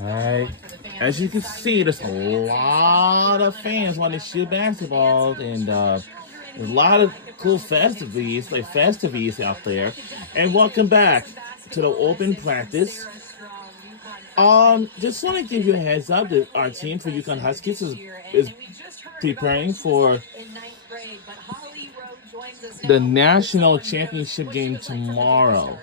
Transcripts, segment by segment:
All right. As you can see, there's a lot of fans wanting to shoot basketballs, and there's a lot of cool festivities out there. And welcome back to the open practice. Just want to give you a heads up that our team for Yukon Huskies is preparing for the national championship game tomorrow.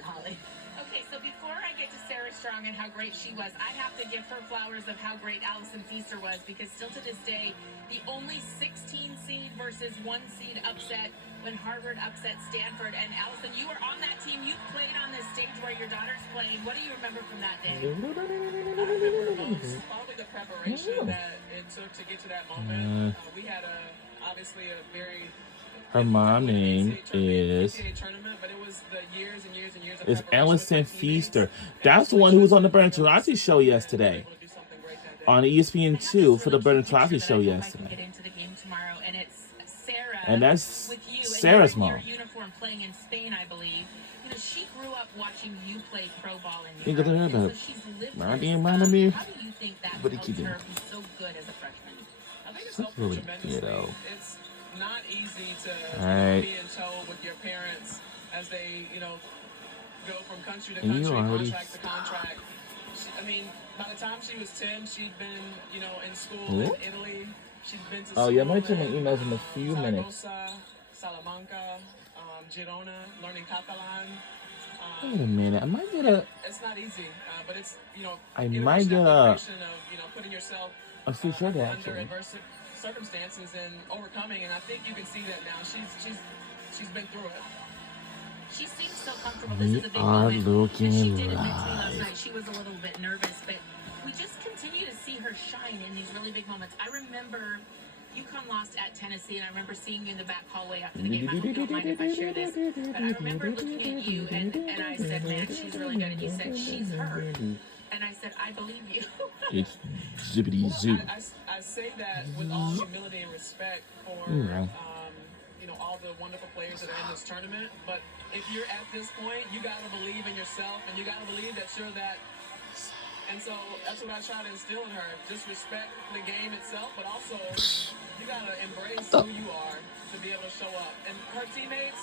Okay, so before I get to Sarah Strong and how great she was, I have to give her flowers of how great Allison Feaster was, because still to this day, the only 16 seed versus 1 seed upset when Harvard upset Stanford. And Allison, you were on that team. You played on this stage where your daughter's playing. What do you remember from that day? I remember most probably the preparation that it took to get to that moment. We had obviously a very Her mom name is Allison Feaster. That's the one who was on the Bernard Tarasi show yesterday. On ESPN2 for the Bernard Tarasi show yesterday. And that's Sarah's mom. Playing in Spain, I believe. You know, she grew up watching you play pro ball in Europe. So she's lived Not this being of me. How do you think that helped her be so good as a freshman? I think it's That's really ghetto. It's not easy to be in tow with your parents as they, go from country to country, contract to contract. I mean, by the time she was 10, she'd been, in school in Italy. She'd been to school I might check my emails in a few minutes. Salamanca, Girona, learning Catalan. Wait a minute, I might get a. It's not easy, but it's I might get a. Putting yourself free shirt under actually. adverse circumstances and overcoming, and I think you can see that now. She's been through it. She seems so comfortable. This We is a big are moment. looking She did admit to me last live. night she was a little bit nervous, but we just continue to see her shine in these really big moments. I remember UConn lost at Tennessee, and I remember seeing you in the back hallway after the game. I hope you don't mind if I share this, but I remember looking at you, and I said, man, she's really good. And you said, she's her. And I said, I believe you. It's zippity zoo. I say that with all humility and respect for all the wonderful players that are in this tournament. But if you're at this point, you gotta believe in yourself, and you gotta believe that you're that. And so that's what I try to instill in her. Just respect the game itself, but also you gotta embrace who you are to be able to show up. And her teammates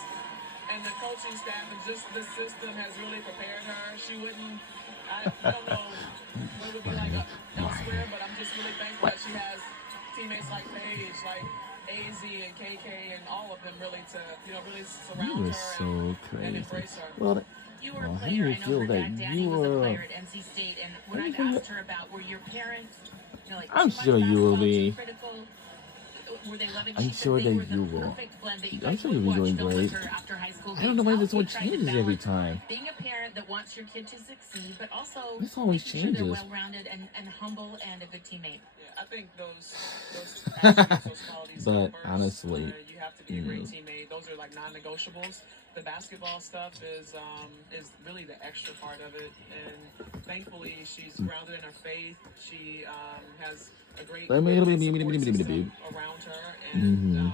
and the coaching staff and just the system has really prepared her. She wouldn't. I don't know what it would be like elsewhere, but I'm just really thankful that she has teammates like Paige, like AZ and KK, and all of them really to really surround her and embrace her. Well, you were a how do player. you I know feel her that dad, Danny, you was a were? player at NC State, and what I've asked her about were your parents, like I'm too much sure you will basketball, be. too critical? Were they loving? I'm She said sure they that were the you will. perfect blend that you I'm guys sure would you'll be watch doing film great. with her after high school I don't know games. why How this have one you tried to changes every balance time. being a parent that wants your kid to succeed, but also This always making sure they're changes. well-rounded and humble and a good teammate? Yeah, I think those attributes, those qualities But come first. honestly, You have to be a great teammate. Those are like non-negotiables. The basketball stuff is really the extra part of it, and thankfully she's grounded in her faith. She has a great support system around her, and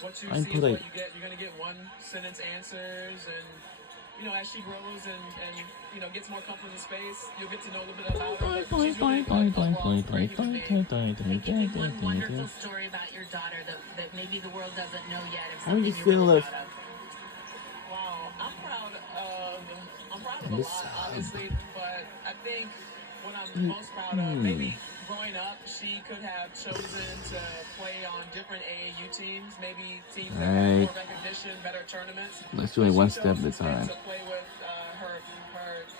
what you see is what you get. You're gonna get one sentence answers, and as she grows and gets more comfortable in space, you'll get to know a little bit about her. But she's really good overall, great human being. Give me one wonderful story about your daughter that maybe the world doesn't know yet. Of How do you something you're feel really if proud of. Wow, I'm proud of a lot, obviously, but I think what I'm most proud of, maybe growing up, she could have chosen to play on different AAU teams, maybe teams that have more recognition, better tournaments. Let's do it one step at a time. To play with her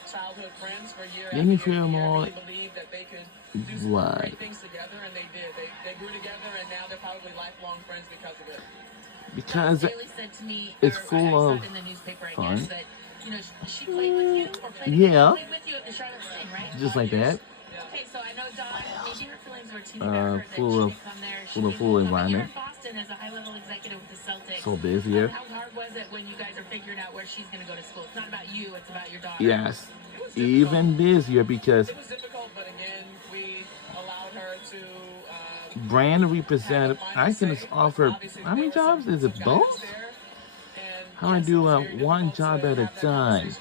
childhood friends for year Let me after year. feel I more really believed that they could do some blood. great things together, and they did. They grew together, and now they're probably lifelong friends because of it. Because Bailey said to me, it's or I full saw of it in the newspaper, I fun. guess, that she played with you or played with you at the Charlotte Sting, right? Just like that. Okay, so I know Dawn, maybe her feelings were teeny better that she full didn't of come there. full of full environment. You're in Boston as a high-level executive with the Celtics. So busier. How hard was it when you guys are figuring out where she's going to go to school? It's not about you, it's about your daughter. Yes, even busier because It was difficult, but again, we allowed her to brand representative. I can offer how many jobs? Is it both? How do I do one job at a time?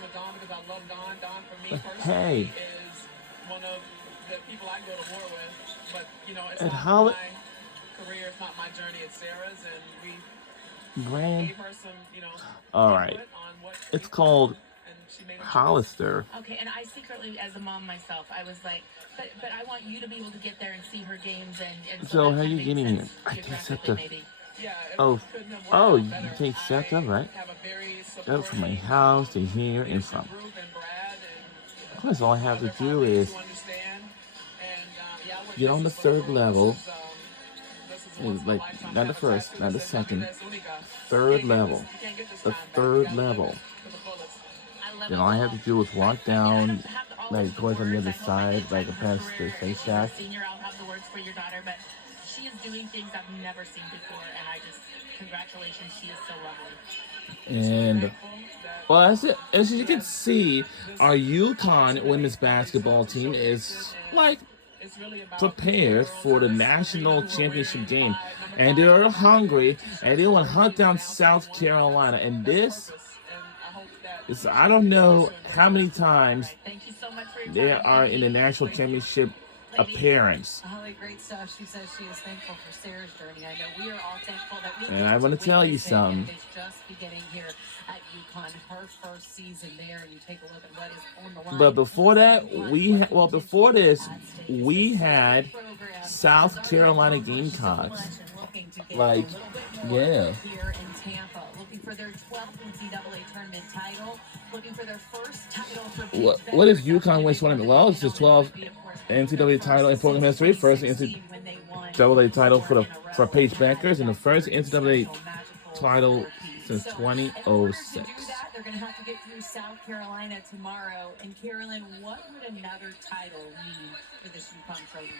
Dawn for me Hey. personally is one of the people I go to war with. But you know, it's And not how my career, it's not my journey, it's Sarah's, and we brand. gave her some, you know, All right. input on what we It's thought, called and she made a choice. Hollister. Okay, and I secretly, as a mom myself, I was like, but I want you to be able to get there and see her games, and so So that how kind you of getting makes here? sense I can't set geographically, the. maybe. Yeah, it Oh, couldn't have worked oh, out you better. take set up, right? Have a very Up from my supporting, house to here and leadership from. group and Brad and Of course, all I have to other do colleagues is who understand. And yeah, I went get on the missing for the third room. level. This is once in a Like, lifetime not type the of first, tattoo not that the says "La second, vida es única." third level. You can't get this The time back. You third gotta live level. it to the fullest. I love Then it. all I have Well, to do is walk I mean, I down, don't have all like of the towards on the words. other I hope by side, the like time her past the career, Shake she's a Shack. senior, I'll have the words for your daughter. But she is doing things I've never seen before, and I just congratulations. She is so lovely. And well, as you can see, our UConn women's basketball team is like prepared for the national championship game, and they're hungry, and they want to hunt down South Carolina. And this is, I don't know how many times Thank you so much for your they time, are in the national championship appearance. Holly, great stuff. She says she is thankful for Sarah's journey. I know we are all thankful that we And I want to tell you witness it, something. and it's just beginning here at UConn, her first season there, and you take a look at what is on the line. But before that, before this, we had South Carolina Gamecocks. Like, yeah. Here in Tampa, looking for their 12th NCAA tournament title, looking for their first title for What if UConn wins one? Well, it's just 12 NCAA title in program history, first NCAA title for Paige Beckers, and the first NCAA title since 2006. They're going to have to get through South Carolina tomorrow. And Carolyn, what would another title mean for this UConn program?